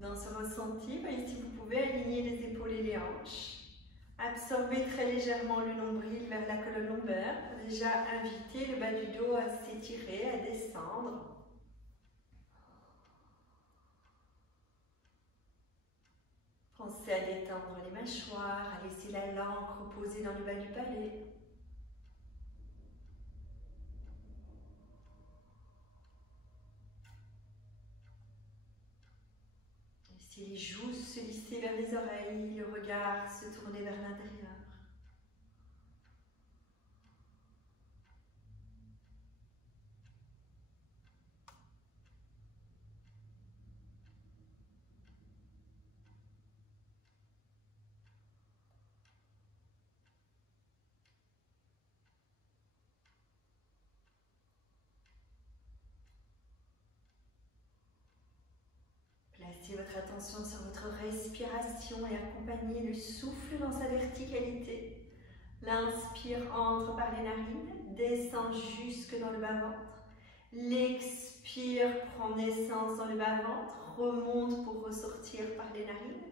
Dans ce ressenti, ici vous pouvez aligner les épaules et les hanches. Absorbez très légèrement le nombril vers la colonne lombaire pour déjà inviter le bas du dos à s'étirer, à descendre. Pensez à détendre les mâchoires, à laisser la langue reposer dans le bas du palais. Laissez les joues se lisser vers les oreilles, le regard se tourner vers l'intérieur. Placez votre attention sur votre respiration et accompagnez le souffle dans sa verticalité. L'inspire entre par les narines, descend jusque dans le bas-ventre. L'expire prend naissance dans le bas-ventre, remonte pour ressortir par les narines.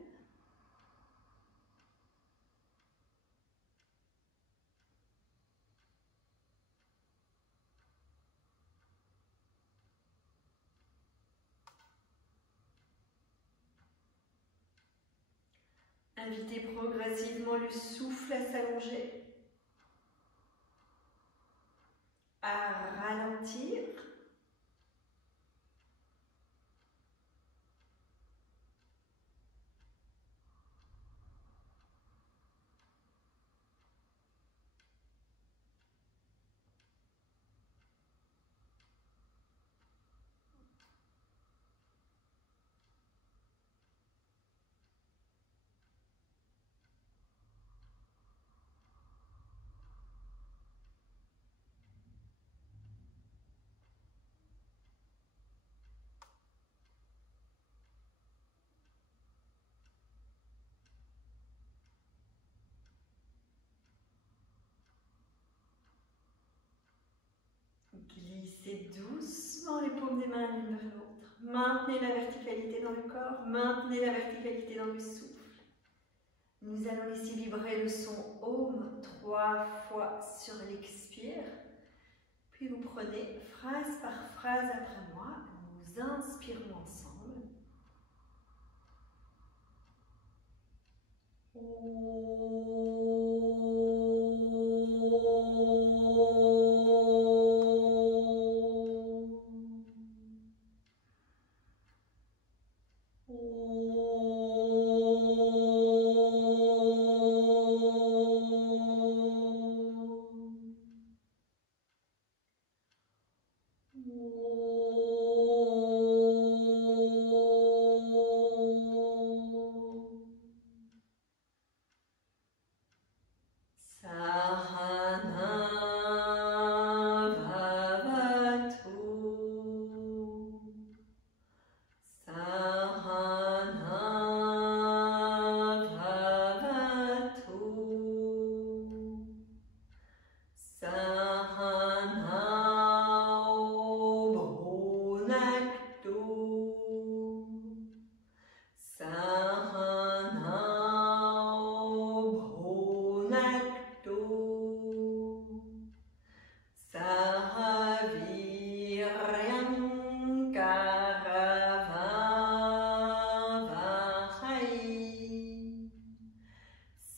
Invitez progressivement le souffle à s'allonger, à ralentir. Glissez doucement les paumes des mains l'une vers l'autre. Maintenez la verticalité dans le corps, maintenez la verticalité dans le souffle. Nous allons laisser vibrer le son Om 3 fois sur l'expire. Puis vous prenez phrase par phrase après moi. Nous inspirons ensemble.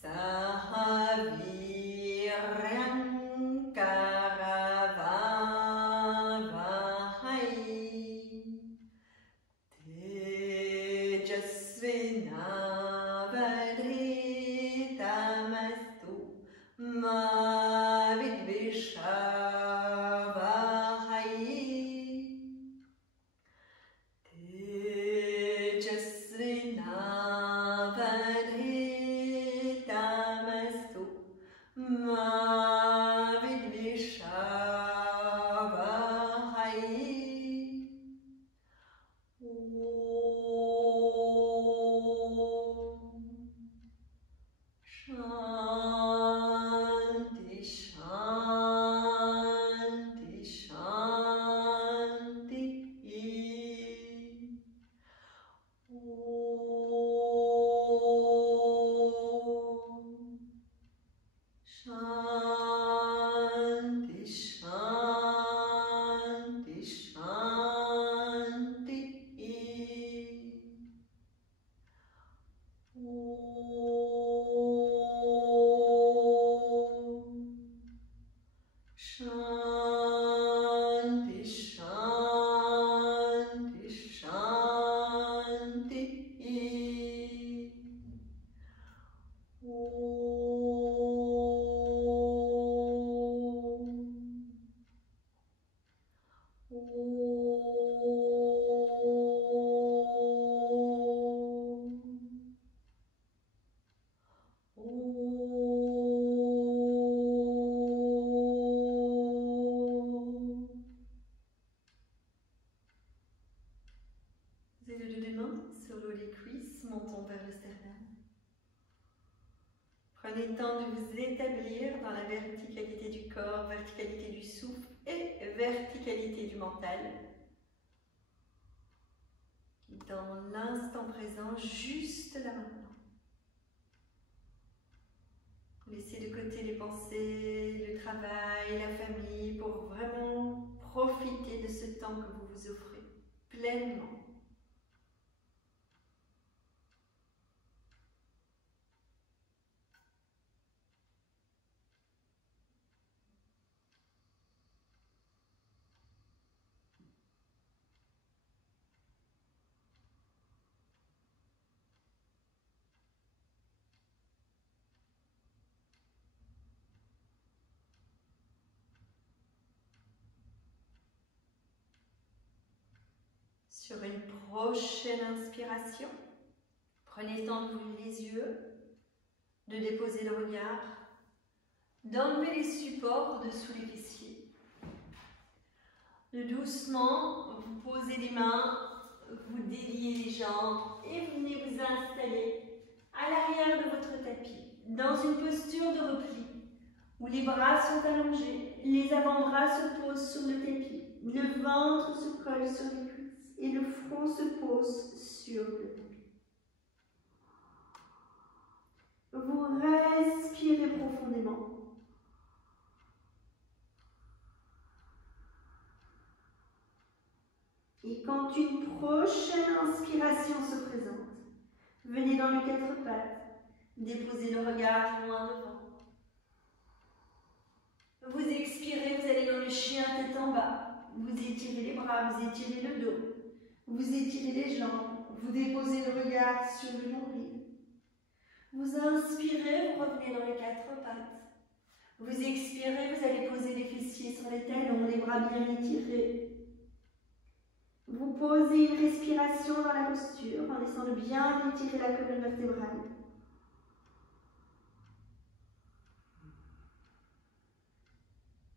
Sahaviryanka Shanti, Shanti, Shanti. Les deux mains sur l'eau des cuisses, montons vers le sternum. Prenez le temps de vous établir dans la verticalité du corps, verticalité du souffle et verticalité du mental. Dans l'instant présent, juste là maintenant. Laissez de côté les pensées, le travail, la famille, pour vraiment profiter de ce temps que vous vous offrez pleinement. Sur une prochaine inspiration, prenez le temps d'ouvrir les yeux, de déposer le regard, d'enlever les supports dessous les fessiers. Doucement, vous posez les mains, vous déliez les jambes et vous venez vous installer à l'arrière de votre tapis, dans une posture de repli, où les bras sont allongés, les avant-bras se posent sur le tapis, le ventre se colle sur les cuisses et le front se pose sur le tapis. Vous respirez profondément. Et quand une prochaine inspiration se présente, venez dans le quatre pattes, déposez le regard loin devant. Vous expirez, vous allez dans le chien tête en bas. Vous étirez les bras, vous étirez le dos. Vous étirez les jambes, vous déposez le regard sur le nombril. Vous inspirez, vous revenez dans les quatre pattes. Vous expirez, vous allez poser les fessiers sur les talons, les bras bien étirés. Vous posez une respiration dans la posture en laissant de bien étirer la colonne vertébrale.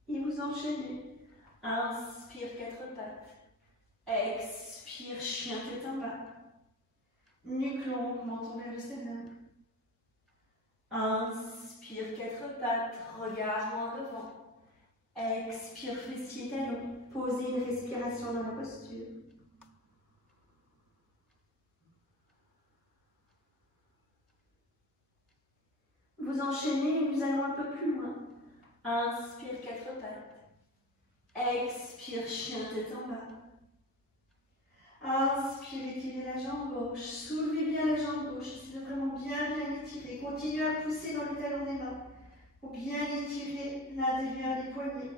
Et vous enchaînez. Inspire, quatre pattes. Expire, chien tête en bas. Nuque longue, menton vers le sternum. Inspire, quatre pattes, regard en devant. Expire, fessiers, talons. Posez une respiration dans la posture. Vous enchaînez et nous allons un peu plus loin. Inspire, quatre pattes. Expire, chien tête en bas. Inspire, étirez la jambe gauche. Soulevez bien la jambe gauche. Essayez de vraiment bien étirer. Continuez à pousser dans le talon des mains pour bien étirer l'intérieur des poignets.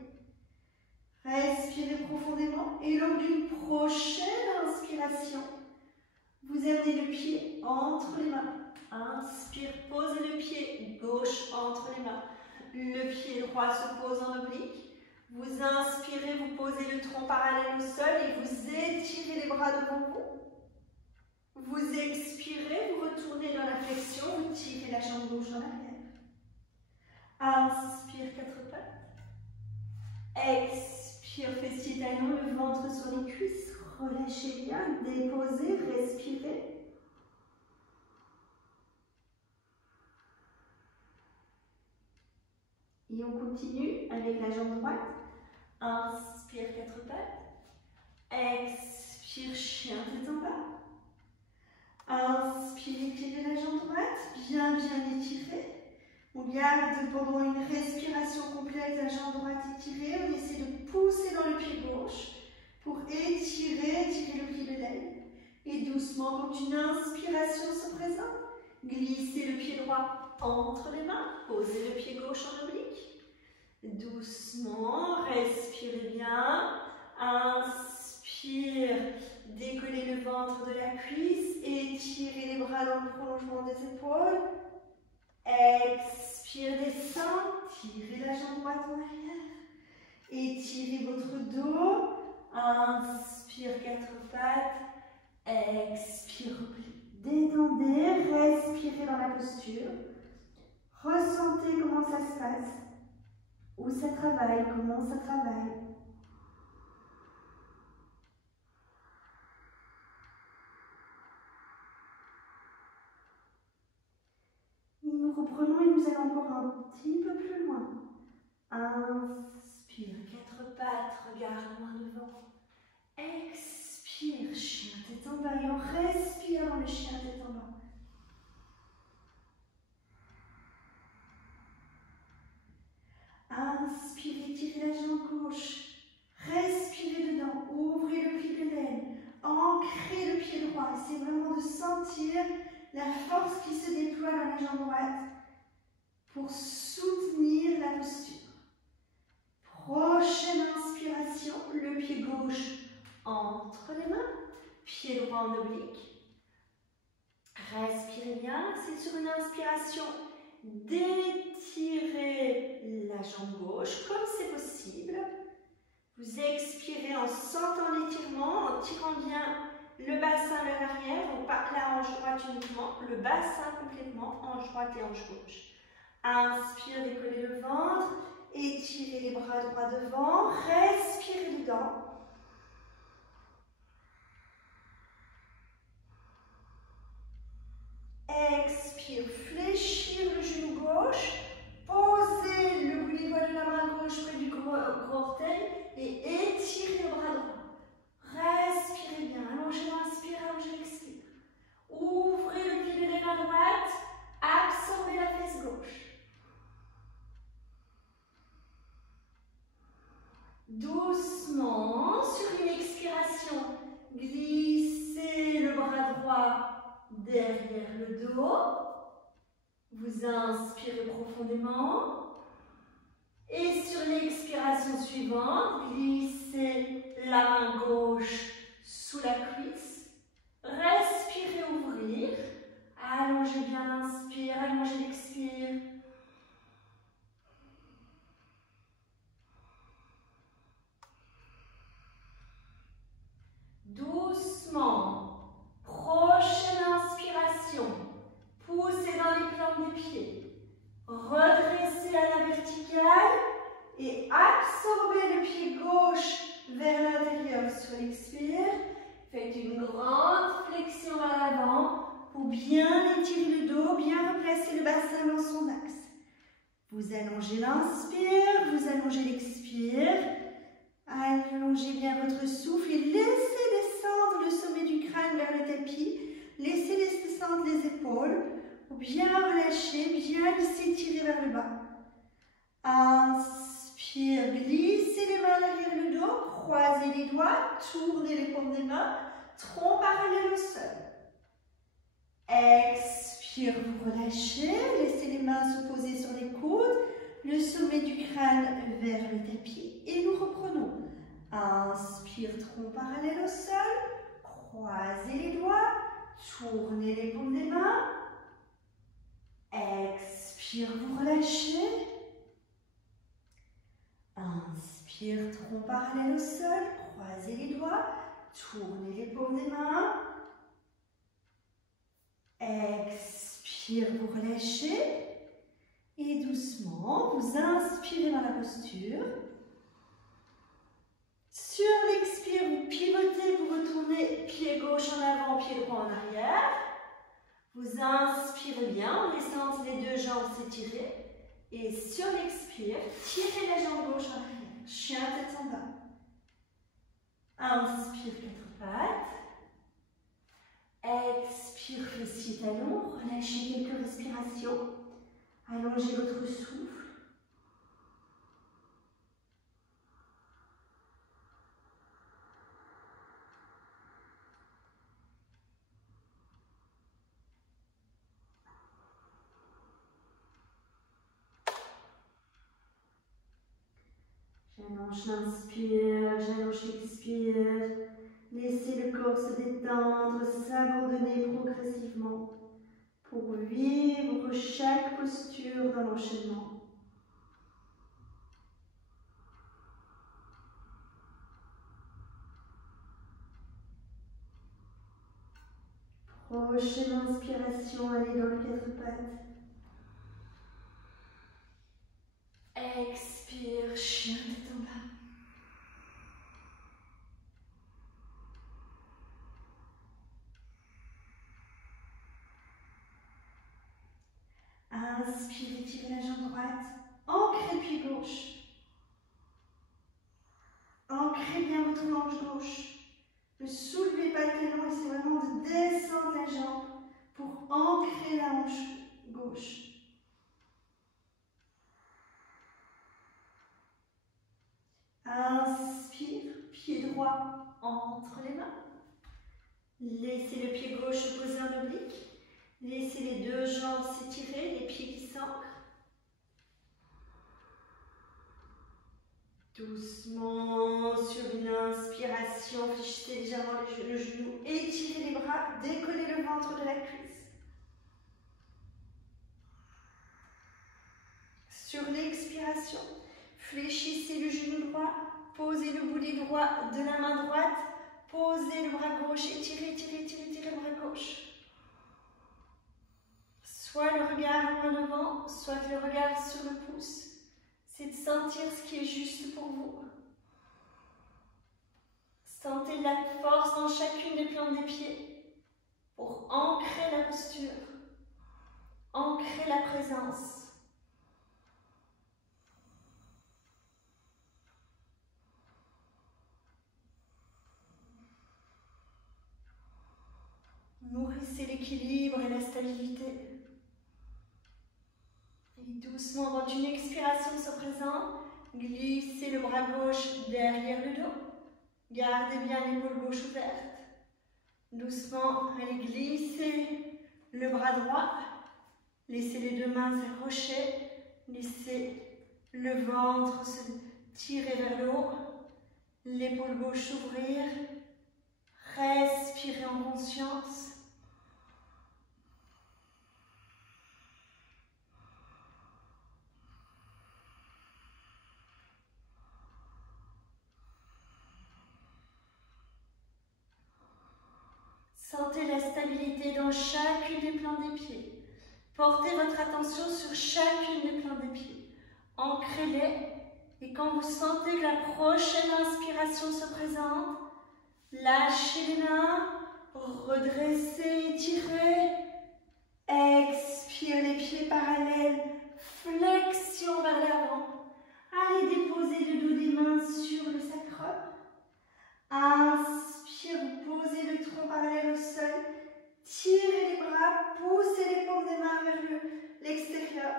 Respirez profondément et lors d'une prochaine inspiration, vous amenez le pied entre les mains. Inspire, posez le pied gauche entre les mains. Le pied droit se pose en oblique. Vous inspirez, vous posez le tronc parallèle au sol et vous étirez les bras devant vous. Vous expirez, vous retournez dans la flexion, vous tirez la jambe gauche en arrière. Inspire, quatre pattes. Expire, fessiers, talons, le ventre sur les cuisses. Relâchez bien, déposez, respirez. Et on continue avec la jambe droite. Inspire, quatre pattes. Expire, chien tête en bas. Inspire, étirez la jambe droite, bien étirée. On garde pendant une respiration complète la jambe droite étirée. On essaie de pousser dans le pied gauche pour étirer le pied de l'aile. Et doucement, quand une inspiration se présente, glissez le pied droit entre les mains, posez le pied gauche en oblique. Doucement, respirez bien. Inspire, décollez le ventre de la cuisse, étirez les bras dans le prolongement des épaules. Expire, descend, tirez la jambe droite en arrière. Étirez votre dos. Inspire, quatre pattes. Expire, replie. Détendez, respirez dans la posture. Ressentez comment ça se passe. Où ça travaille, comment ça travaille. Et nous reprenons et nous allons encore un petit peu plus loin. Inspire, quatre pattes, regard loin devant. Expire, chien tête en bas et on respire dans le chien tête en bas. Inspirez, tirez la jambe gauche. Respirez dedans, ouvrez le pli de l'aine. Ancrez le pied droit. C'est vraiment de sentir la force qui se déploie dans la jambe droite pour soutenir la posture. Prochaine inspiration, le pied gauche entre les mains, pied droit en oblique. Respirez bien, c'est sur une inspiration d'étirer la jambe gauche comme c'est possible. Vous expirez en sentant l'étirement, en tirant bien le bassin vers l'arrière, donc pas la hanche droite uniquement, le bassin complètement, hanche droite et hanche gauche. Inspire, décollez le ventre, étirez les bras droits devant, respirez dedans. Expire, fléchir le genou gauche, posez le bout des doigts de la main gauche près du gros orteil et étirez le bras droit. Respirez bien, allongez l'inspire, allongez l'expire. Ouvrez le pied de la main droite, absorbez la fesse gauche. Doucement, sur une expiration, glissez le bras droit derrière le dos. Vous inspirez profondément. Et sur l'expiration suivante, glissez la main gauche sous la cuisse. Respirez, ouvrir. Allongez bien l'inspire, allongez l'expire. Doucement, prochaine inspiration, poussez dans les plantes des pieds, redressez à la verticale et absorbez le pied gauche vers l'intérieur sur l'expire. Faites une grande flexion vers l'avant pour bien étirer le dos, bien replacer le bassin dans son axe. Vous allongez l'inspire, vous allongez l'expire. Allongez bien votre souffle et laissez descendre le sommet du crâne vers le tapis. Laissez descendre les épaules pour bien relâcher, bien s'étirer vers le bas. Inspire, glissez les mains derrière le dos, croisez les doigts, tournez les paumes des mains, tronc parallèle au sol. Expire, vous relâchez, laissez les mains se poser sur les coudes, le sommet du crâne vers le tapis et nous reprenons. Inspire, tronc parallèle au sol, croisez les doigts, tournez les paumes des mains. Expire, vous relâchez. Inspire, tronc parallèle au sol, croisez les doigts, tournez les paumes des mains. Expire, vous relâchez. Et doucement, vous inspirez dans la posture. Sur l'expire, vous pivotez, vous retournez pied gauche en avant, pied droit en arrière. Vous inspirez bien, on laisse les deux jambes s'étirer. Et sur l'expire, tirez la jambe gauche en arrière. Chien tête en bas. Inspire, quatre pattes. Expire, fessier talon. Relâchez quelques respirations. Allongez votre souffle. J'allonge l'inspire, j'allonge l'expire. Laissez le corps se détendre, s'abandonner progressivement pour vivre chaque posture dans l'enchaînement. Prochaine inspiration, allez dans le quatre pattes. Expire, chien tête en bas. Inspire, étirez la jambe droite. Ancrez le pied gauche. Ancrez bien votre hanche gauche. Ne soulevez pas le talon et c'est vraiment de descendre la jambe pour ancrer la hanche gauche. Inspire, pied droit entre les mains. Laissez le pied gauche poser un oblique. Laissez les deux jambes s'étirer, les pieds qui s'ancrent. Doucement, sur une inspiration, fléchissez légèrement le genou, étirez les bras, décollez le ventre de la cuisse. Sur l'expiration, fléchissez le genou droit, posez le boulet droit de la main droite, posez le bras gauche, étirez, étirez, étirez, étirez le bras gauche. Soit le regard loin devant, soit le regard sur le pouce. C'est de sentir ce qui est juste pour vous. Sentez de la force dans chacune des plantes des pieds pour ancrer la posture, ancrer la présence. Nourrissez l'équilibre et la stabilité. Et doucement, avant une expiration se présente, glissez le bras gauche derrière le dos. Gardez bien l'épaule gauche ouverte. Doucement, allez glisser le bras droit. Laissez les deux mains s'accrocher. Laissez le ventre se tirer vers le haut. L'épaule gauche s'ouvrir. Respirez en conscience. Sentez la stabilité dans chacune des plantes des pieds. Portez votre attention sur chacune des plantes des pieds. Ancrez-les et quand vous sentez que la prochaine inspiration se présente, lâchez les mains, redressez, étirez. Expire les pieds parallèles, flexion vers l'avant. Allez déposer le dos des mains sur le sacrum. Inspire, vous posez le tronc parallèle au sol. Tirez les bras, poussez les paumes des mains vers l'extérieur.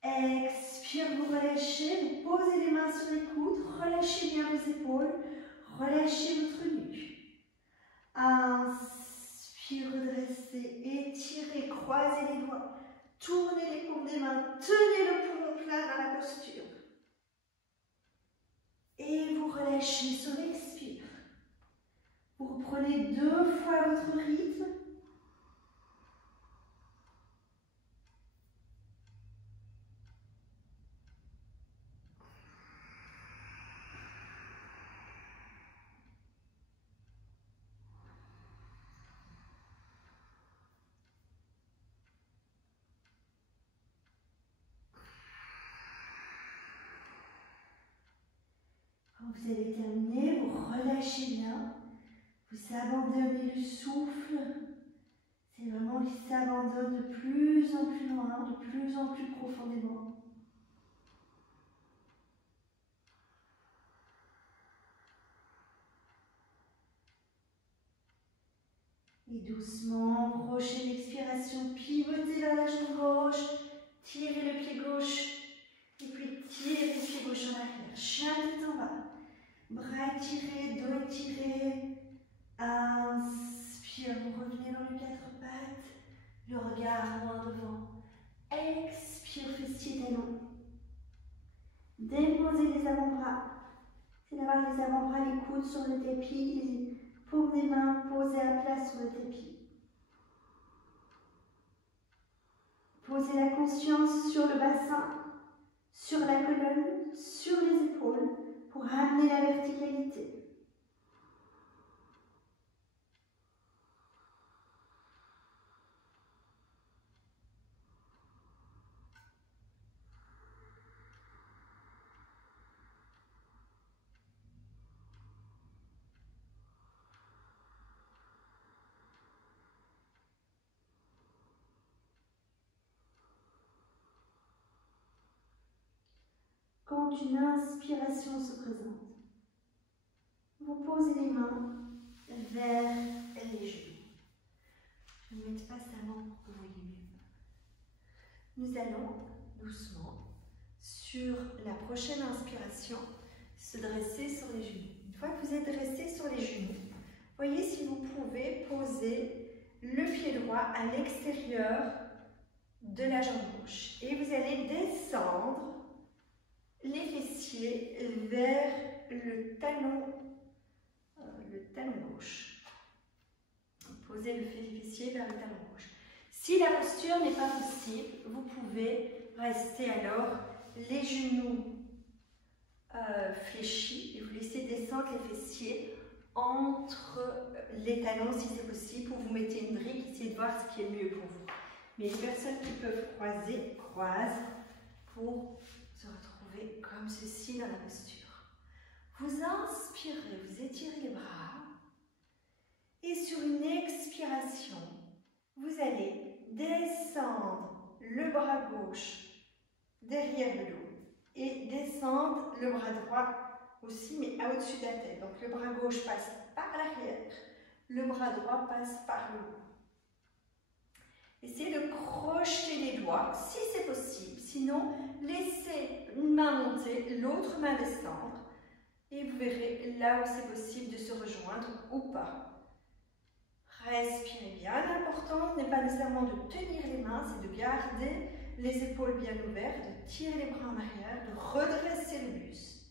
Expire, vous relâchez, vous posez les mains sur les coudes, relâchez bien vos épaules, relâchez votre nuque. Inspire, redressez, étirez, croisez les doigts, tournez les paumes des mains, tenez le poumon plat dans la posture. Et vous relâchez sur l'expire. Vous reprenez 2 fois votre rythme. Quand vous avez terminé, vous relâchez bien. Vous abandonnez le souffle. C'est vraiment qu'il s'abandonne de plus en plus loin, de plus en plus profondément. Et doucement, prochaine expiration, pivotez vers la jambe gauche, tirez le pied gauche, et puis tirez le pied gauche en arrière. Chien tête en bas. Bras étirés, dos étiré. Inspire, vous revenez dans le 4 pattes, le regard loin devant. Expire, fessier talon. Déposez les avant-bras. C'est d'avoir les avant-bras, les coudes sur le tapis, les paumes des mains posées à plat sur le tapis. Posez la conscience sur le bassin, sur la colonne, sur les épaules pour amener la verticalité. Quand une inspiration se présente, vous posez les mains vers les genoux. Je vais mettre face avant pour que vous voyez mieux. Nous allons doucement, sur la prochaine inspiration, se dresser sur les genoux. Une fois que vous êtes dressé sur les genoux, voyez si vous pouvez poser le pied droit à l'extérieur de la jambe gauche. Et vous allez descendre les fessiers vers le talon gauche. Posez le fessier vers le talon gauche. Si la posture n'est pas possible, vous pouvez rester alors les genoux fléchis et vous laissez descendre les fessiers entre les talons si c'est possible, ou vous mettez une brique, essayez de voir ce qui est mieux pour vous. Mais les personnes qui peuvent croiser, croisent pour se retrouver comme ceci dans la posture. Vous inspirez, vous étirez les bras et sur une expiration, vous allez descendre le bras gauche derrière le dos et descendre le bras droit aussi, mais au-dessus de la tête. Donc le bras gauche passe par l'arrière, le bras droit passe par le haut. Essayez de crocheter les doigts si c'est possible, sinon laissez une main monter, l'autre main descendre et vous verrez là où c'est possible de se rejoindre ou pas. Respirez bien. L'important n'est pas nécessairement de tenir les mains, c'est de garder les épaules bien ouvertes, de tirer les bras en arrière, de redresser le buste,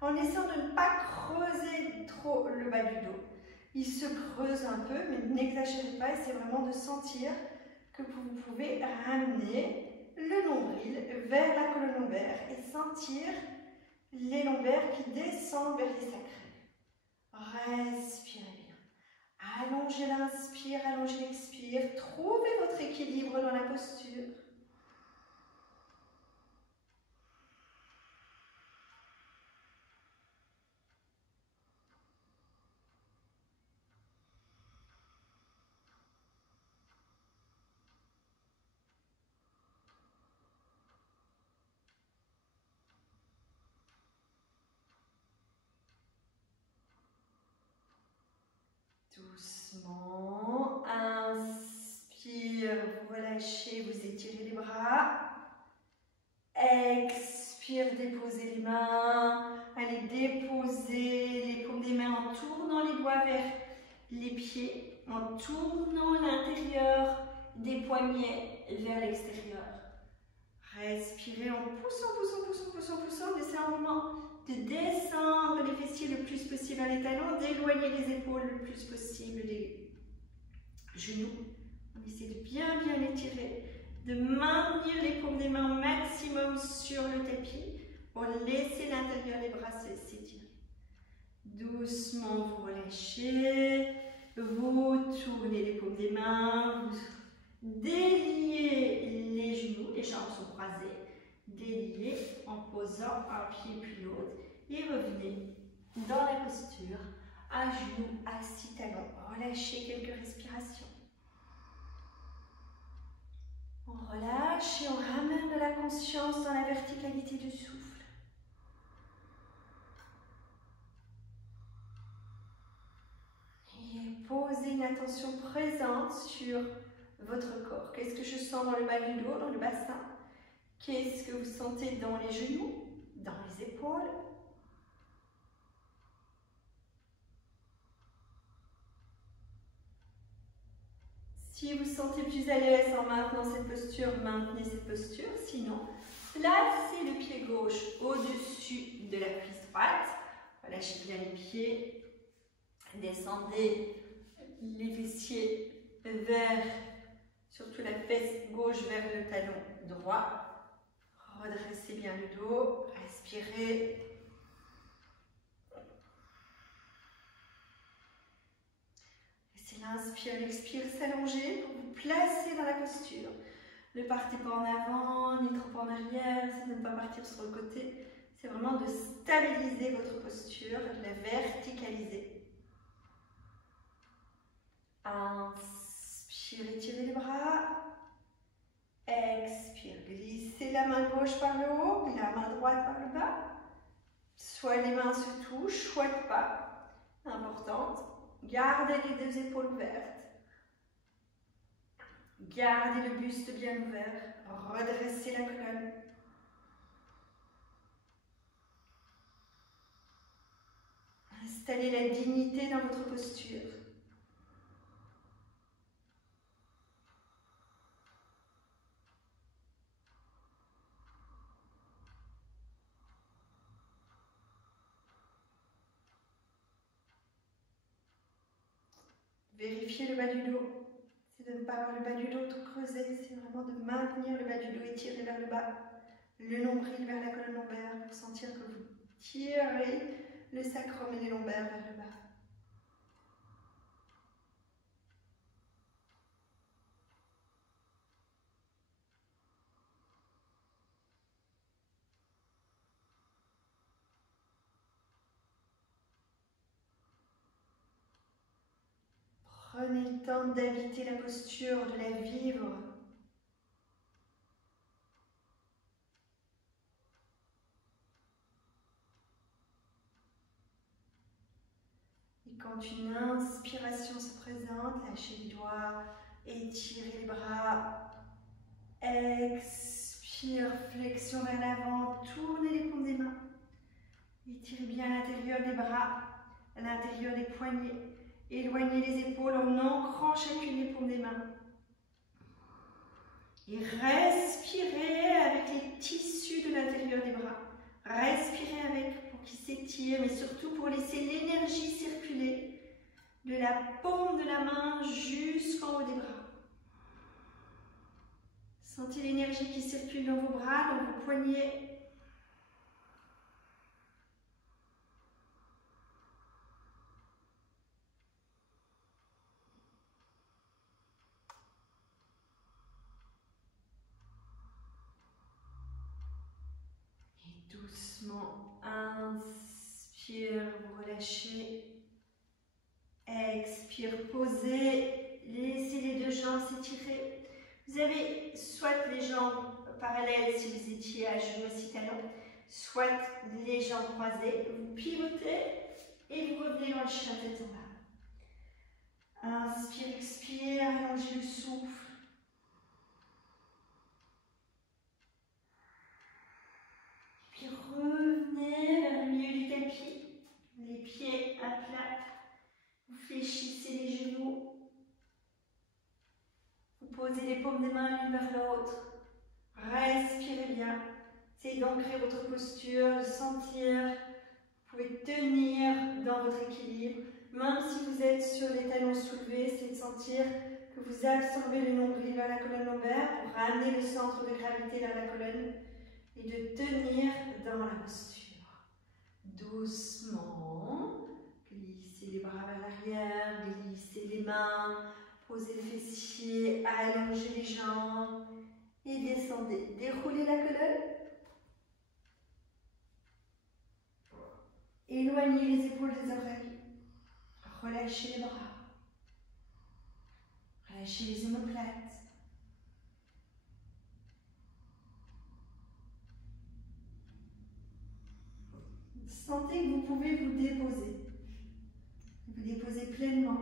en essayant de ne pas creuser trop le bas du dos. Il se creuse un peu, mais n'exagérez pas, essayez vraiment de sentir que vous pouvez ramener le nombril vers la colonne lombaire et sentir les lombaires qui descendent vers les sacrés. Respirez bien. Allongez l'inspire, allongez l'expire. Trouvez votre équilibre dans la posture. Doucement, inspire, vous relâchez, vous étirez les bras. Expire, déposez les mains. Allez, déposez les paumes des mains en tournant les doigts vers les pieds, en tournant l'intérieur des poignets vers l'extérieur. Respirez en poussant, essayez vraiment de descendre les fessiers le plus possible vers les talons, d'éloigner les épaules le plus possible des genoux. On essaie de bien étirer, de maintenir les paumes des mains au maximum sur le tapis pour laisser l'intérieur des bras s'étirer. Doucement, vous relâchez, vous tournez les paumes des mains, vous déliez les genoux, les jambes sont croisées, déliez en posant un pied puis l'autre et revenez dans la posture, à genoux, assis, talons. Relâchez quelques respirations. On relâche et on ramène de la conscience dans la verticalité du souffle. Et posez une attention présente sur votre corps. Qu'est-ce que je sens dans le bas du dos, dans le bassin? Qu'est-ce que vous sentez dans les genoux, dans les épaules? Si vous vous sentez plus à l'aise en maintenant cette posture, maintenez cette posture. Sinon, Placez le pied gauche au-dessus de la cuisse droite. Relâchez bien les pieds. Descendez les fessiers vers, surtout la fesse gauche vers le talon droit. Redressez bien le dos. Respirez. Laissez l'inspire, l'expire s'allonger pour vous placer dans la posture. Ne partez pas en avant, ni trop en arrière, c'est de ne pas partir sur le côté. C'est vraiment de stabiliser votre posture, de la verticaliser. Inspire, étirez les bras. Expire, glissez la main gauche par le haut, la main droite par le bas. Soit les mains se touchent, soit pas. Importante. Gardez les deux épaules ouvertes. Gardez le buste bien ouvert. Redressez la colonne. Installez la dignité dans votre posture. Vérifiez le bas du dos. C'est de ne pas avoir le bas du dos trop creusé. C'est vraiment de maintenir le bas du dos étiré vers le bas. Le nombril vers la colonne lombaire pour sentir que vous tirez le sacrum et les lombaires vers le bas. Prenez le temps d'habiter la posture, de la vivre. Et quand une inspiration se présente, lâchez les doigts, étirez les bras. Expire, flexion vers l'avant, tournez les paumes des mains. Étirez bien l'intérieur des bras, l'intérieur des poignets. Éloignez les épaules en ancrant chacune des paumes des mains. Et respirez avec les tissus de l'intérieur des bras. Respirez avec pour qu'ils s'étirent, mais surtout pour laisser l'énergie circuler de la paume de la main jusqu'en haut des bras. Sentez l'énergie qui circule dans vos bras, dans vos poignets. Et doucement, inspire, vous relâchez. Expire, posez. Laissez les deux jambes s'étirer. Vous avez soit les jambes parallèles si vous étiez à genoux assis talons, soit les jambes croisées. Vous pivotez et vous revenez dans le chien tête en bas. Inspire, expire, allongez le souffle. Puis revenez vers le milieu du tapis, les pieds à plat. Vous fléchissez les genoux. Vous posez les paumes des mains l'une vers l'autre. Respirez bien. C'est d'ancrer votre posture, de sentir. Vous pouvez tenir dans votre équilibre. Même si vous êtes sur les talons soulevés, c'est de sentir que vous absorbez le nombril vers la colonne lombaire pour ramener le centre de gravité vers la colonne et de tenir dans la posture. Doucement, glissez les bras vers l'arrière, glissez les mains, posez les fessiers, allongez les jambes et descendez. Déroulez la colonne. Éloignez les épaules des oreilles. Relâchez les bras. Relâchez les omoplates. Sentez que vous pouvez vous déposer. Vous déposez pleinement.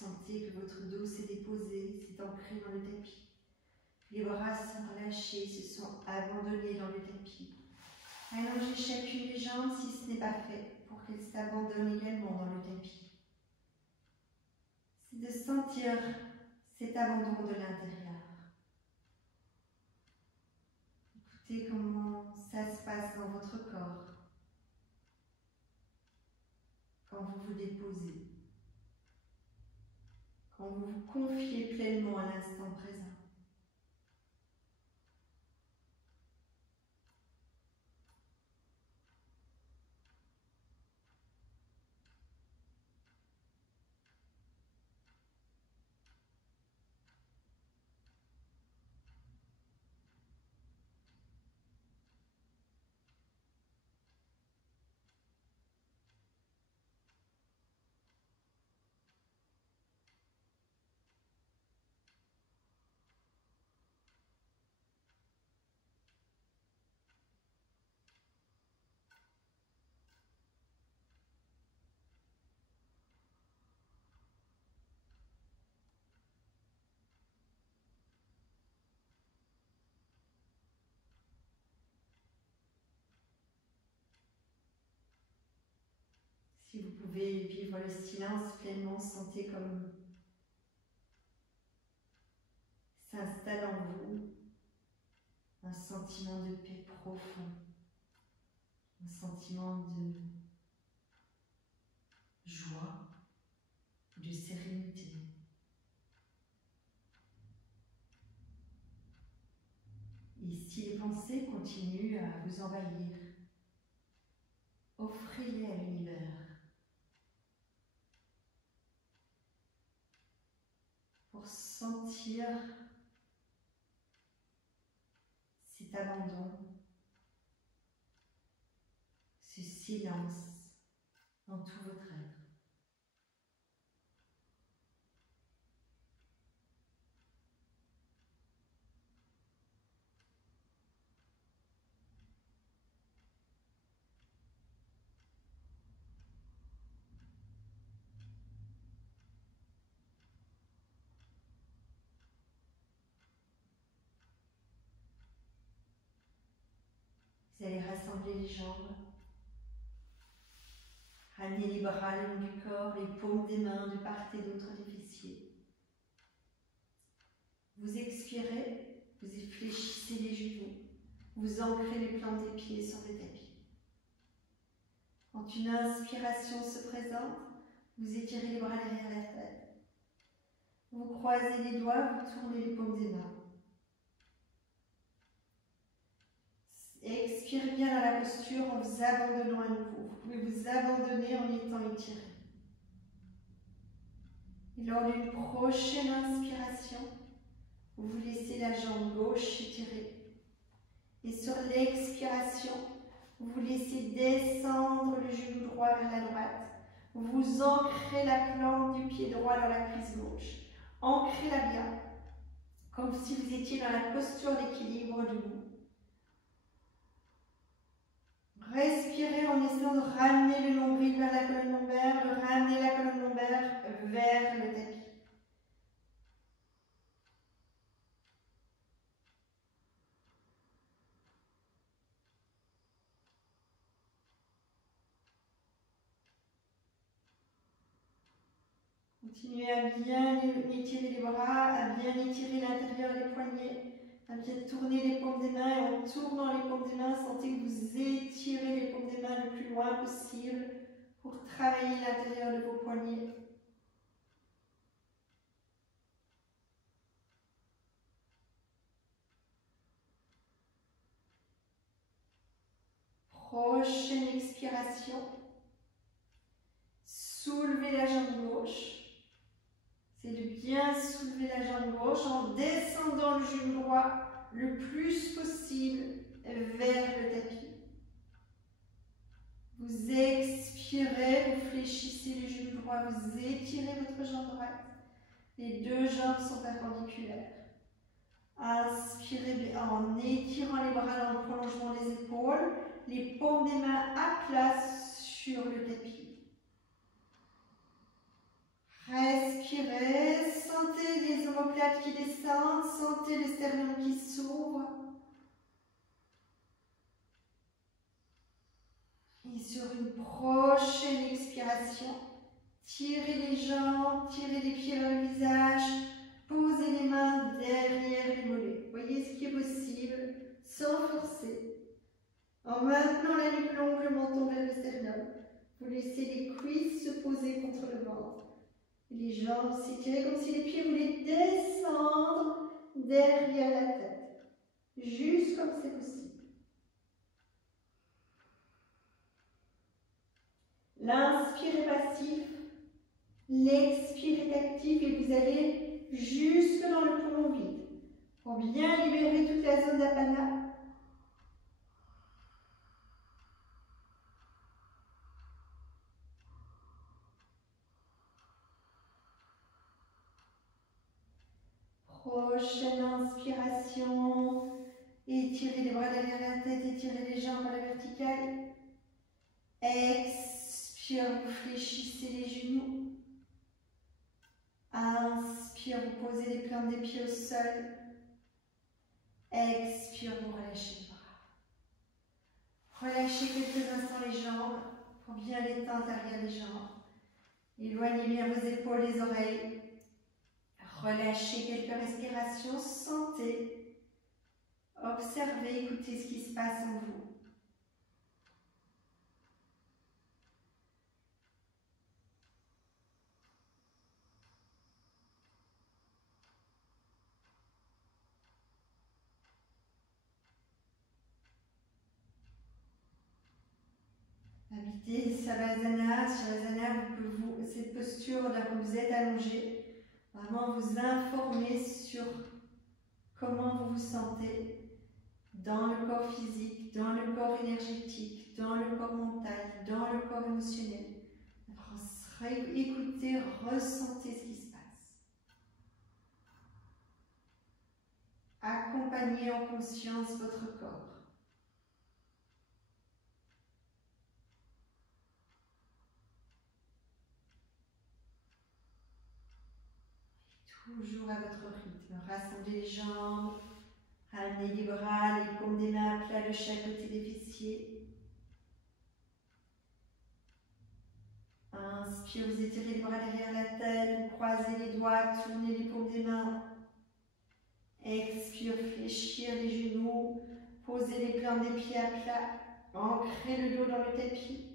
Sentez que votre dos s'est déposé, s'est ancré dans le tapis. Les bras sont relâchés, se sont abandonnés dans le tapis. Allongez chacune des jambes si ce n'est pas fait, pour qu'elles s'abandonnent également dans le tapis. C'est de sentir cet abandon de l'intérieur. Écoutez comment ça se passe dans votre corps quand vous vous déposez, quand vous vous confiez pleinement à l'instant présent. Si vous pouvez vivre le silence pleinement, sentez comme s'installe en vous un sentiment de paix profond, un sentiment de joie, de sérénité. Et si les pensées continuent à vous envahir, offrez-les à l'univers. Pour sentir cet abandon, ce silence dans tout votre être. Vous allez rassembler les jambes, ramener les bras le long du corps, les paumes des mains de part et d'autre des fessiers. Vous expirez, vous fléchissez les genoux, vous ancrez les plantes des pieds sur le tapis. Quand une inspiration se présente, vous étirez les bras derrière la tête. Vous croisez les doigts, vous tournez les paumes des mains. Expirez bien dans la posture en vous abandonnant à nouveau. Vous pouvez vous abandonner en étant étiré. Et lors d'une prochaine inspiration, vous laissez la jambe gauche étirée. Et sur l'expiration, vous laissez descendre le genou droit vers la droite. Vous ancrez la plante du pied droit dans la cuisse gauche. Ancrez-la bien, comme si vous étiez dans la posture d'équilibre debout. Respirez en essayant de ramener le nombril vers la colonne lombaire, de ramener la colonne lombaire vers le tapis. Continuez à bien étirer les bras, à bien étirer l'intérieur des poignets, à bien tourner les paumes des mains, et en tournant les paumes des mains, sentez que vous étirez les paumes des mains le plus loin possible pour travailler l'intérieur de vos poignets. Prochaine expiration, soulevez la jambe gauche. C'est de bien soulever la jambe gauche en descendant le genou droit le plus possible vers le tapis. Vous expirez, vous fléchissez le genou droit, vous étirez votre jambe droite. Les deux jambes sont perpendiculaires. Inspirez en étirant les bras dans le prolongement des épaules, les paumes des mains à plat sur le tapis. Respirez, sentez les omoplates qui descendent, sentez le sternum qui s'ouvre. Et sur une prochaine expiration, tirez les jambes, tirez les pieds vers le visage, posez les mains derrière les mollets. Voyez ce qui est possible, sans forcer. En maintenant la nuque longue, le menton vers le sternum. Vous laissez les cuisses se poser contre le ventre. Les jambes s'étirent comme si les pieds voulaient descendre derrière la tête. Juste comme c'est possible. L'inspire est passif, l'expire est actif et vous allez jusque dans le poumon vide pour bien libérer toute la zone d'apana. Prochaine inspiration, étirez les bras derrière la tête, étirez les jambes à la verticale. Expire, vous fléchissez les genoux. Inspire, vous posez les plantes des pieds au sol. Expire, vous relâchez les bras. Relâchez quelques instants les jambes pour bien détendre l'arrière des jambes. Éloignez bien vos épaules, les oreilles. Relâchez quelques respirations, sentez, observez, écoutez ce qui se passe en vous. Habitez Savasana. Savasana, cette posture là où vous êtes allongé, vraiment vous informer sur comment vous vous sentez dans le corps physique, dans le corps énergétique, dans le corps mental, dans le corps émotionnel. Écoutez, ressentez ce qui se passe. Accompagnez en conscience votre corps. Toujours à votre rythme. Rassemblez les jambes, ramenez les bras, les paumes des mains à plat de chaque côté des fessiers. Inspire, vous étirez les bras derrière la tête, vous croisez les doigts, tournez les paumes des mains. Expire, fléchir les genoux, posez les plantes des pieds à plat, ancrez le dos dans le tapis.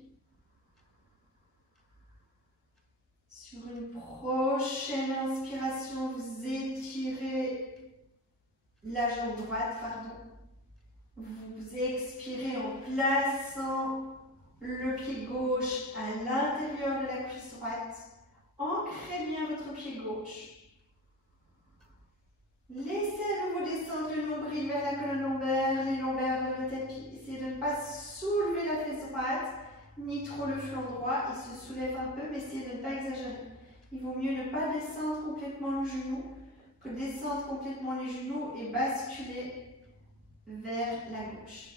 Sur une prochaine inspiration, vous étirez la jambe droite, Vous expirez en plaçant le pied gauche à l'intérieur de la cuisse droite. Ancrez bien votre pied gauche. Laissez à nouveau descendre le nombril vers la colonne lombaire, les lombaires vers le tapis. Essayez de ne pas soulever la fesse droite, ni trop le flanc droit. Il se soulève un peu, mais essayez de ne pas exagérer. Il vaut mieux ne pas descendre complètement le genou que descendre complètement les genoux et basculer vers la gauche.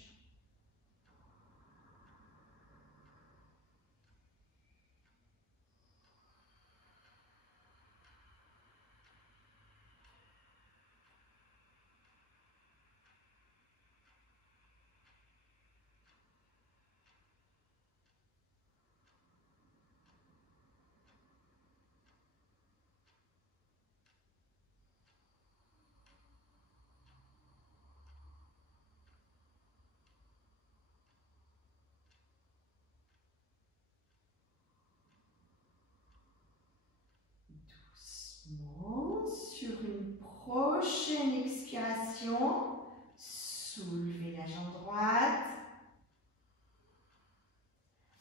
Sur une prochaine expiration, soulevez la jambe droite.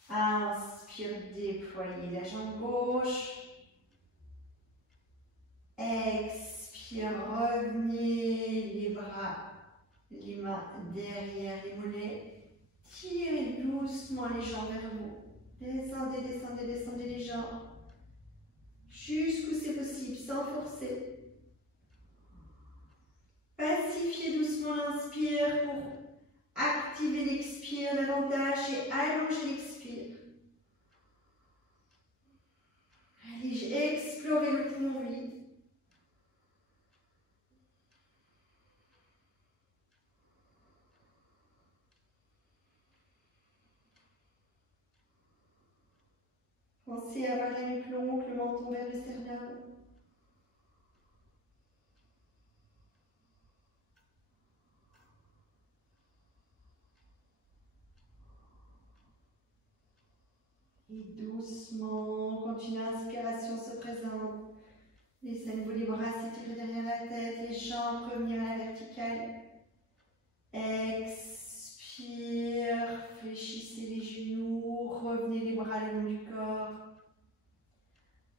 Inspire, déployez la jambe gauche. Expire, revenez les bras, les mains derrière les mollets. Tirez doucement les jambes vers vous. Descendez, descendez, descendez les jambes. Jusqu'où c'est possible, sans forcer. Pacifiez doucement l'inspire pour activer l'expire davantage et allonger l'expire. Allez, explorez poumons vides. Pensez à avoir la nuque longue, le menton vers le sternum. Et doucement, quand une inspiration se présente, laissez à nouveau les bras s'étirer derrière la tête, les jambes revenir à la verticale. Expire, fléchissez les genoux, revenez les bras le long du corps.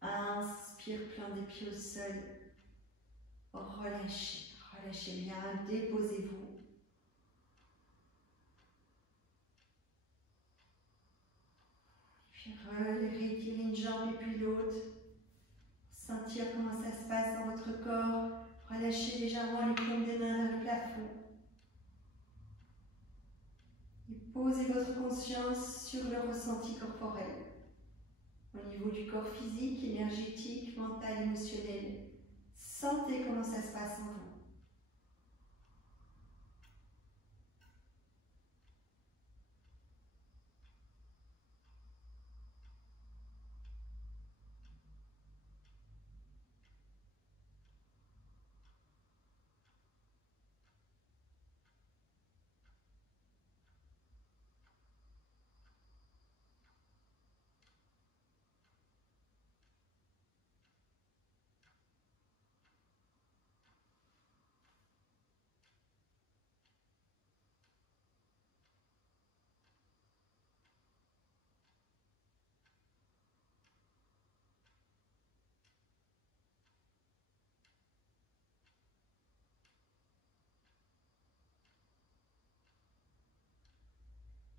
Inspire, plein des pieds au sol. Relâchez, relâchez bien, déposez-vous. Puis réétirez une jambe et puis l'autre. Sentir comment ça se passe dans votre corps. Relâchez légèrement les paumes des mains vers le plafond. Et posez votre conscience sur le ressenti corporel. Au niveau du corps physique, énergétique, mental, émotionnel. Sentez comment ça se passe en vous.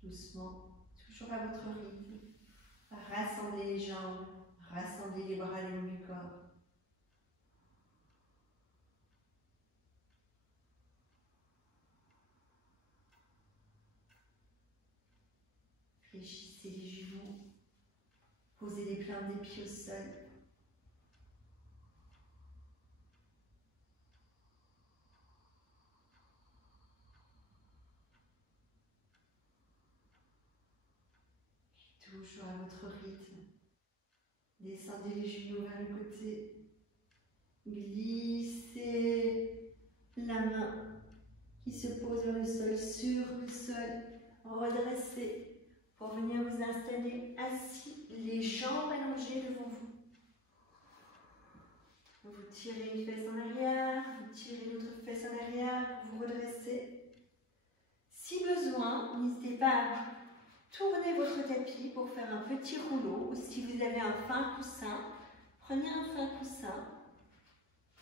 Doucement, toujours à votre rythme. Rassemblez les jambes, rassemblez les bras le long du corps. Fléchissez les genoux, posez les plantes des pieds au sol. Toujours à votre rythme. Descendez les genoux vers le côté. Glissez la main qui se pose vers le sol, sur le sol. Redressez pour venir vous installer assis, les jambes allongées devant vous. Vous tirez une fesse en arrière, vous tirez l'autre fesse en arrière, vous redressez. Si besoin, n'hésitez pas à tourner votre tapis pour faire un petit rouleau. Ou si vous avez un fin coussin, prenez un fin coussin.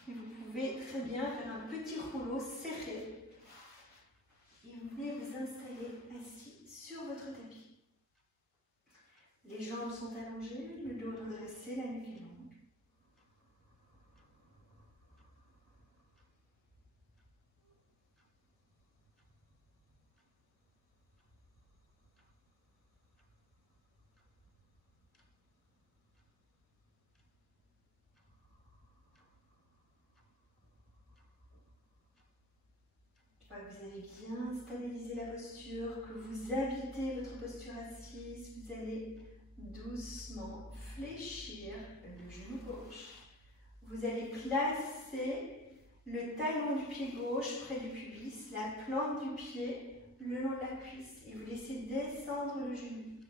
Et vous pouvez très bien faire un petit rouleau serré. Et vous venez vous installer assis sur votre tapis. Les jambes sont allongées, le dos redressé, la nuque est longue. Une fois que vous avez bien stabilisé la posture, que vous habitez votre posture assise, vous allez doucement fléchir le genou gauche. Vous allez placer le talon du pied gauche près du pubis, la plante du pied le long de la cuisse et vous laissez descendre le genou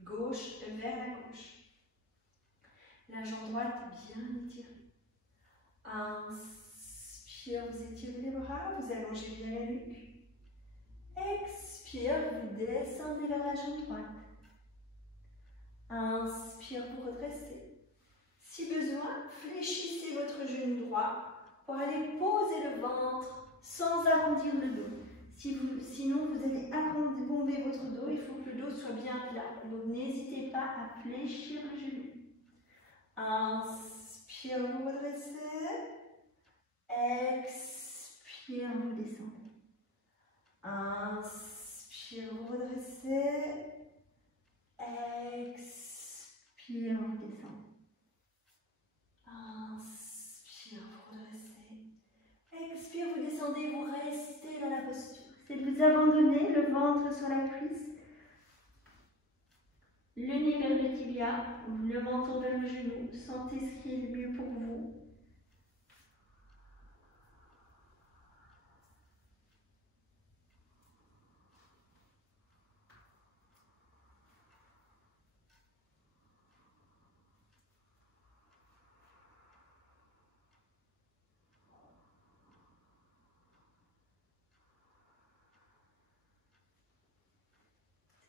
gauche vers la gauche. La jambe droite bien étirée. Inspire, vous étirez les bras, vous allongez bien la nuque. Expire, vous descendez vers la jambe droite. Inspire, vous redressez. Si besoin, fléchissez votre genou droit pour aller poser le ventre sans arrondir le dos. Sinon, vous allez bomber votre dos, il faut que le dos soit bien plat. Donc, n'hésitez pas à fléchir le genou. Inspire, vous redressez. Expire, vous descendez. Inspire, vous redressez. Expire, vous descendez. Inspire, descendez, vous restez dans la posture. C'est de vous abandonner, le ventre sur la cuisse, le nez vers le tibia, le menton vers le genou. Sentez ce qui est le mieux pour vous.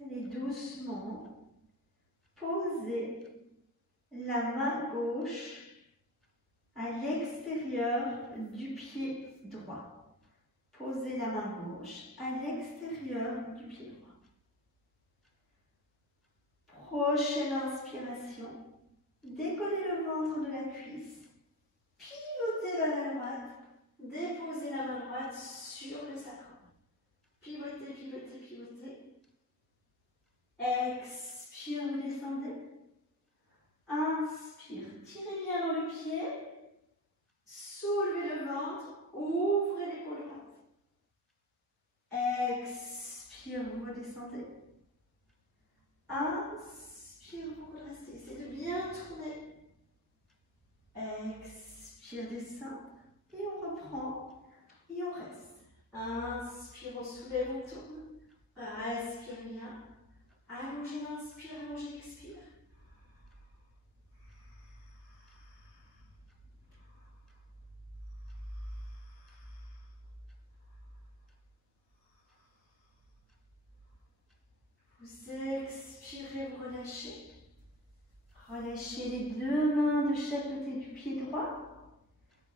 Allez doucement poser la main gauche à l'extérieur du pied droit. Posez la main gauche à l'extérieur du pied droit. Prochaine inspiration. Décollez le ventre de la cuisse. Pivotez vers la droite. Déposez la main droite sur le sacrum. Pivotez, pivotez, pivotez. Expire, vous descendez. Inspire, tirez bien dans le pied. Soulevez le ventre. Ouvrez l'épaule droite. Expire, vous redescendez. Inspire, vous redressez. C'est de bien tourner. Expire, descendre. Et on reprend. Et on reste. Inspire, on soulève, on tourne. Respire bien. Allongez, inspire, allongez, expire. Vous expirez, vous relâchez. Relâchez les deux mains de chaque côté du pied droit.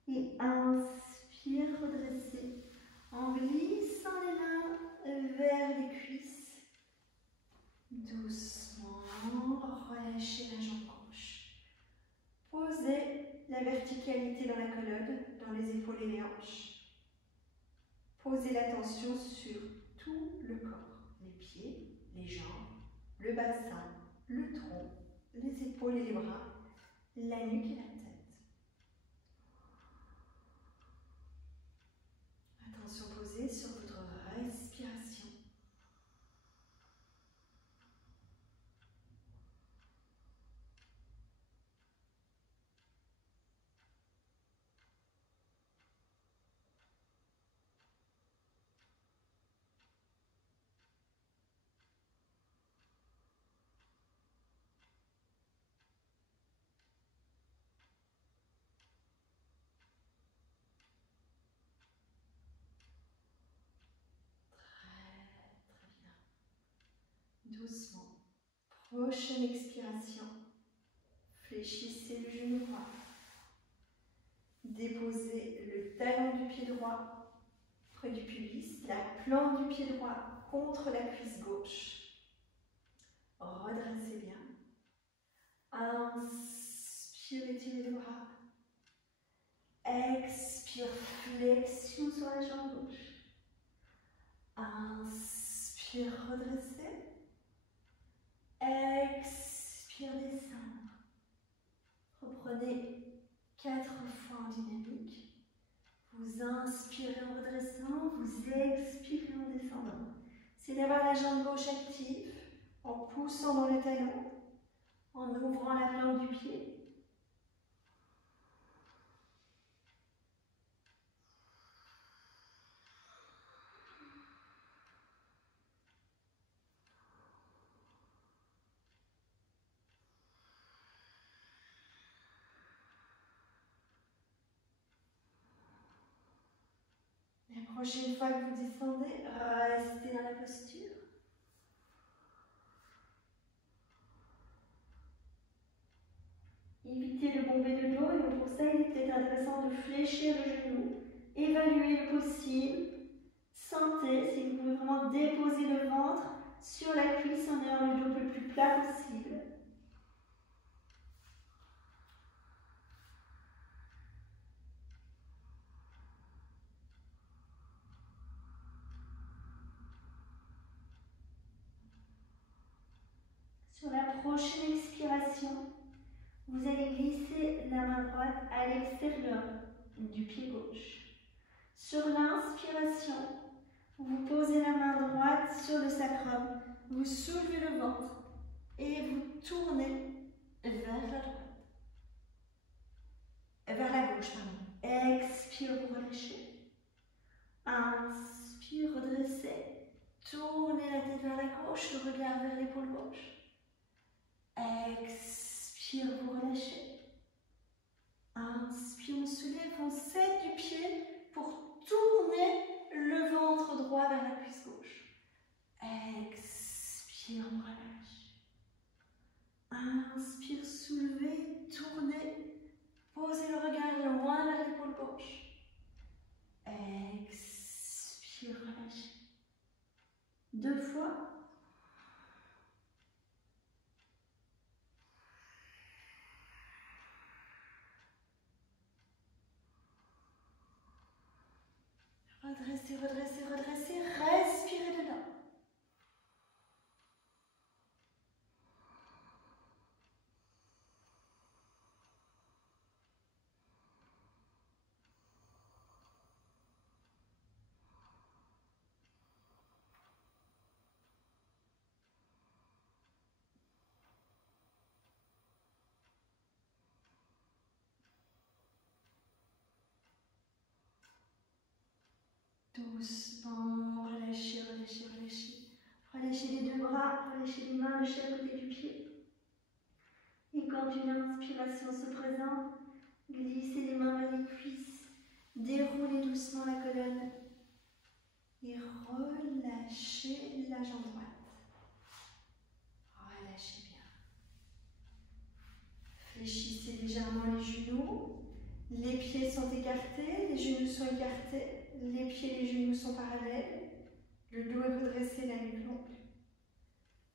Et inspire, redressez. En glissant les mains vers les cuisses. Doucement, relâchez la jambe gauche. Posez la verticalité dans la colonne, dans les épaules et les hanches. Posez l'attention sur tout le corps. Les pieds, les jambes, le bassin, le tronc, les épaules et les bras, la nuque et la tête. Attention posée sur votre respiration. Doucement. Prochaine expiration. Fléchissez le genou droit. Déposez le talon du pied droit près du pubis, la plante du pied droit contre la cuisse gauche. Redressez bien. Inspire, étirez les bras. Expire, flexion sur la jambe gauche. Inspire, redressez. Expire, descendre. Reprenez 4 fois en dynamique. Vous inspirez en redressant, vous expirez en descendant. C'est d'avoir la jambe gauche active, en poussant dans le talon, en ouvrant la plante du pied. La prochaine fois que vous descendez, restez dans la posture. Évitez de bomber le dos et pour ça, il est peut-être intéressant de fléchir le genou, évaluer le possible, sentez si vous pouvez vraiment déposer le ventre sur la cuisse en ayant le dos le plus plat possible. Sur la prochaine expiration, vous allez glisser la main droite à l'extérieur du pied gauche. Sur l'inspiration, vous posez la main droite sur le sacrum, vous soulevez le ventre et vous tournez vers la droite. Vers la gauche, pardon. Expire, vous relâchez. Inspire, redressez. Tournez la tête vers la gauche, le regard vers l'épaule gauche. Expire, vous relâchez. Inspire, on soulève, on s'aide du pied pour tourner le ventre droit vers la cuisse gauche. Expire, on relâche. Inspire, soulevez, tournez, posez le regard loin vers l'épaule gauche. Expire, relâchez. 2 fois. Redressez, redressez, redressez, respirez dedans. Doucement, relâchez, relâchez, relâchez. Relâchez les 2 bras, relâchez les mains de chaque côté du pied. Et quand une inspiration se présente, glissez les mains vers les cuisses, déroulez doucement la colonne et relâchez la jambe droite. Relâchez bien. Fléchissez légèrement les genoux. Les pieds sont écartés, les genoux sont écartés, les pieds et les genoux sont parallèles. Le dos est redressé, la nuque longue.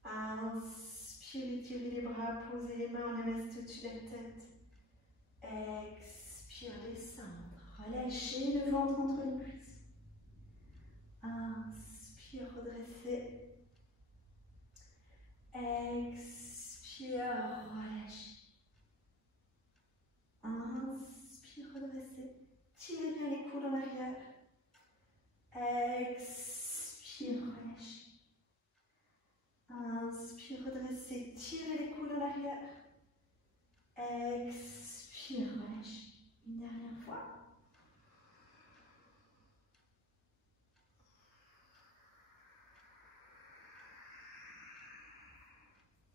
Inspirez, tirez les bras, posez les mains en namasté au-dessus de la tête. Expire, descendre. Relâchez le ventre entre les cuisses. Inspire, redressez. Expire, relâchez. Inspire, redressez. Tirez bien les coudes en arrière. Expire, relâchez. Inspire, redressez. Tirez les coudes en arrière. Expire, relâchez. Une dernière fois.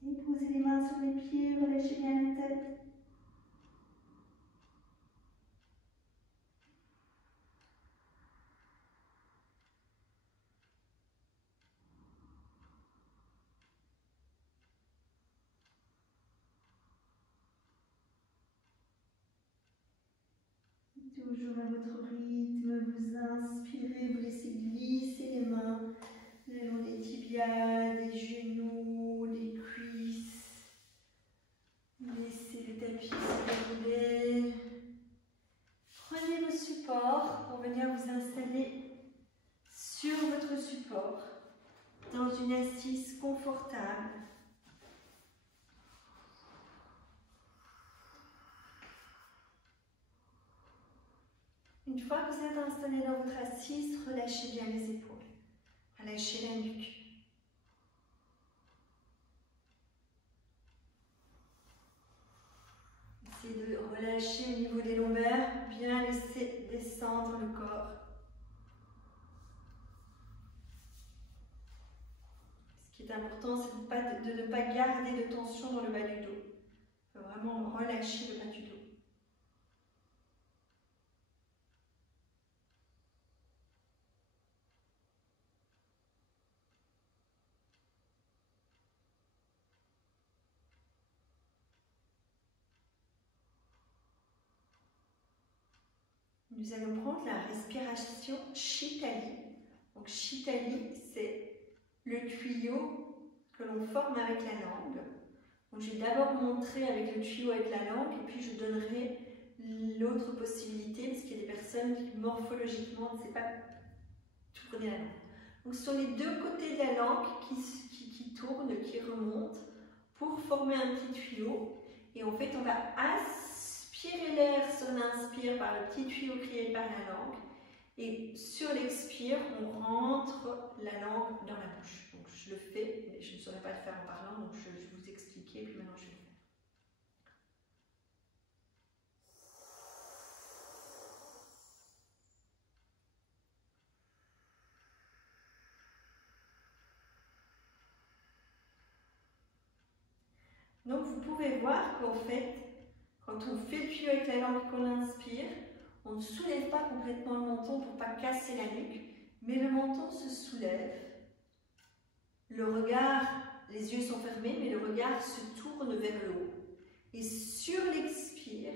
Et posez les mains sur les pieds, relâchez bien la tête. Toujours à votre rythme, vous inspirez, vous laissez glisser les mains le long des tibias, des genoux, des cuisses. Laissez le tapis se dérouler. Prenez vos supports pour venir vous installer sur votre support dans une assise confortable. Une fois que vous êtes installé dans votre assise, relâchez bien les épaules, relâchez la nuque. Essayez de relâcher au niveau des lombaires, bien laisser descendre le corps. Ce qui est important, c'est de ne pas garder de tension dans le bas du dos. Il faut vraiment relâcher le bas du dos. Nous allons prendre la respiration Shitali. Donc Shitali, c'est le tuyau que l'on forme avec la langue. Donc, je vais d'abord montrer avec le tuyau avec la langue et puis je donnerai l'autre possibilité parce qu'il y a des personnes qui morphologiquement ne savent pas tourner la langue. Donc ce sont les 2 côtés de la langue qui tournent, qui remontent pour former un petit tuyau. Et en fait, on va aspirer l'air sur l'inspire par le petit tuyau créé par la langue Et sur l'expire, on rentre la langue dans la bouche. Donc je le fais, mais je ne saurais pas le faire en parlant, donc je vais vous expliquer, puis maintenant je vais le faire. Donc vous pouvez voir qu'en fait, quand on fait le tuyau avec la langue et qu'on inspire, on ne soulève pas complètement le menton pour ne pas casser la nuque, mais le menton se soulève. Le regard, les yeux sont fermés, mais le regard se tourne vers le haut. Et sur l'expire,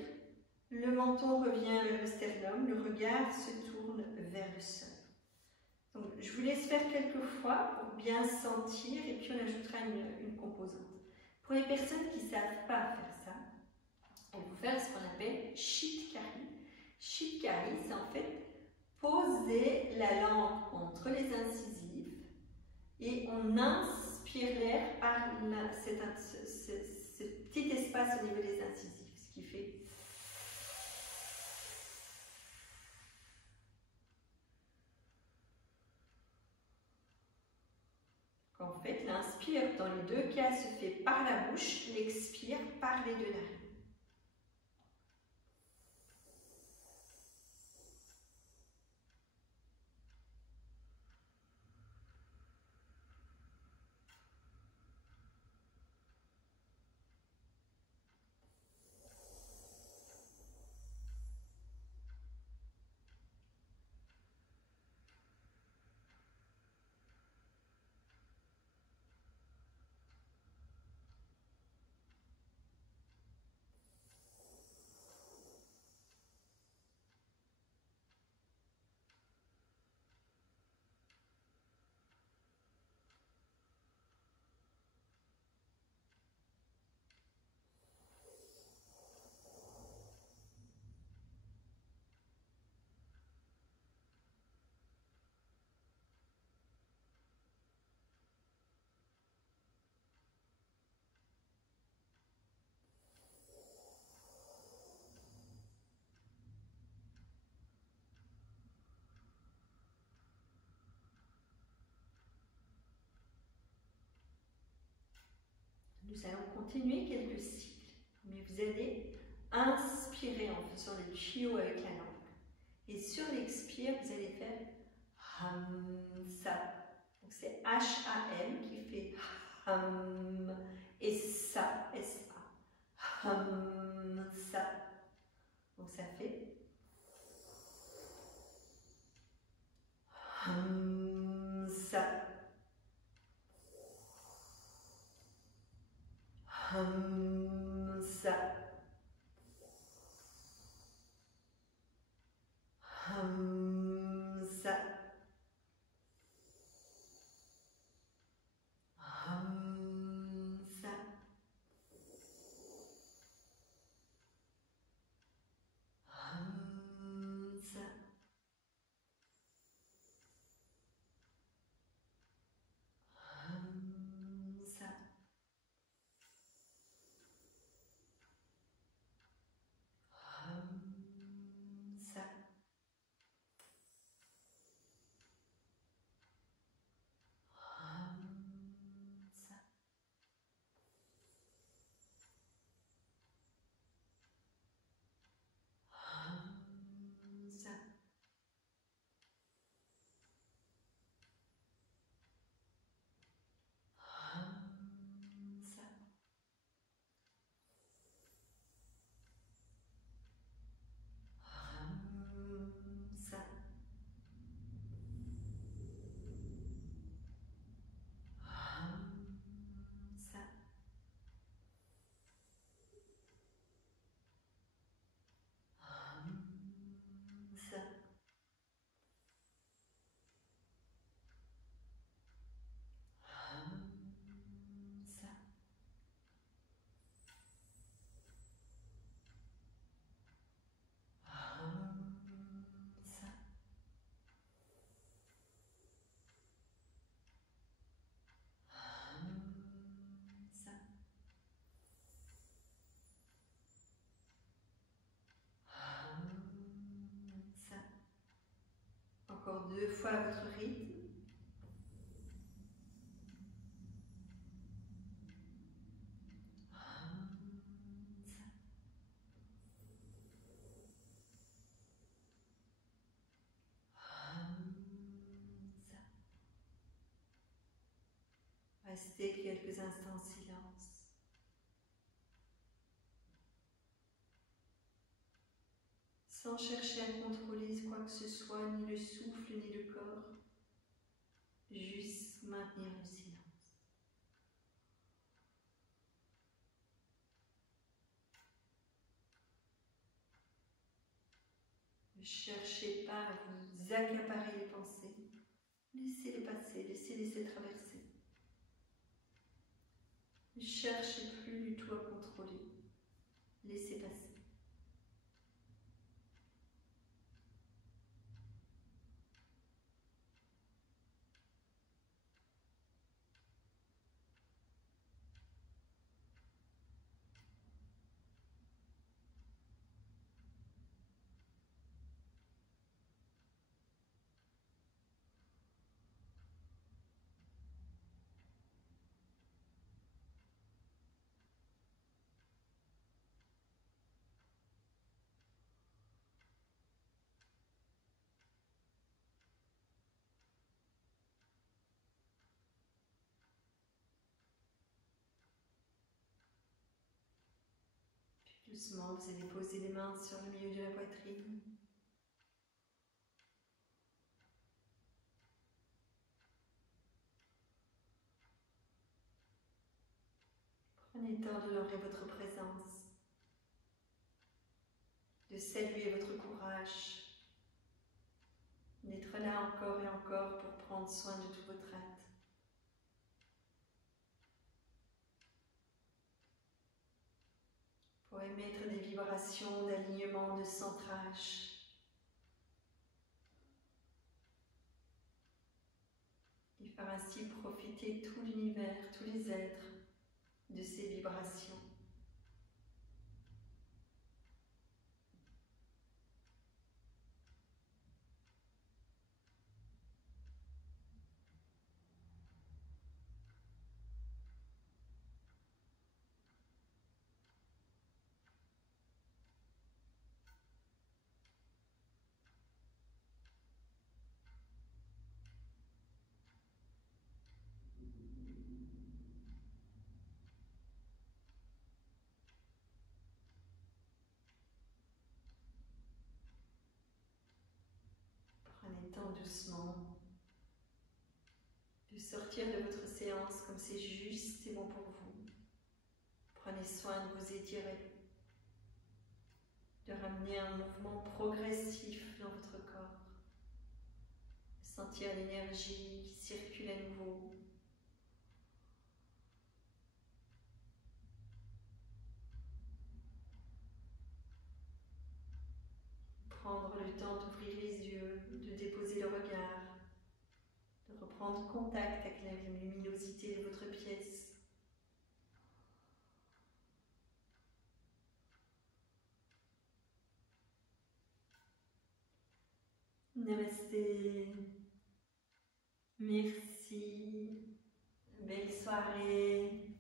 le menton revient vers le sternum, le regard se tourne vers le sol. Donc, je vous laisse faire quelques fois pour bien sentir et puis on ajoutera une composante. Pour les personnes qui ne savent pas faire ça, on va faire ce qu'on appelle Chitkari. Chitkari, c'est en fait poser la langue entre les incisives et on inspire l'air par ce petit espace au niveau des incisives, ce qui fait qu'en fait l'inspire dans les deux cas se fait par la bouche, l'expire par les deux narines. Nous allons continuer quelques cycles, mais vous allez inspirer en faisant le chio avec la langue. Et sur l'expire, vous allez faire Hamsa. Donc c'est H-A-M qui fait Ham et Sa, S-A. Hamsa. Donc ça fait Hamsa. Hamsa. Hamsa. Hamsa. 2 fois à votre rythme. Restez quelques instants en silence. Sans chercher à contrôler quoi que ce soit, ni le souffle, ni le corps. Juste maintenir le silence. Ne cherchez pas à vous accaparer les pensées. Laissez-les passer, laissez-les traverser. Ne cherchez plus du tout à contrôler. Laissez passer. Doucement, vous allez poser les mains sur le milieu de la poitrine. Prenez le temps d'honorer votre présence, de saluer votre courage, d'être là encore et encore pour prendre soin de tout votre être. Pour émettre des vibrations d'alignement, de centrage. Et faire ainsi profiter tout l'univers, tous les êtres de ces vibrations. Prenez le temps doucement de sortir de votre séance comme c'est juste et bon pour vous. Prenez soin de vous étirer, de ramener un mouvement progressif dans votre corps, de sentir l'énergie qui circule à nouveau. Prendre le temps d'ouvrir les yeux, de déposer le regard, de reprendre contact avec la luminosité de votre pièce. Namasté. Merci. Belle soirée.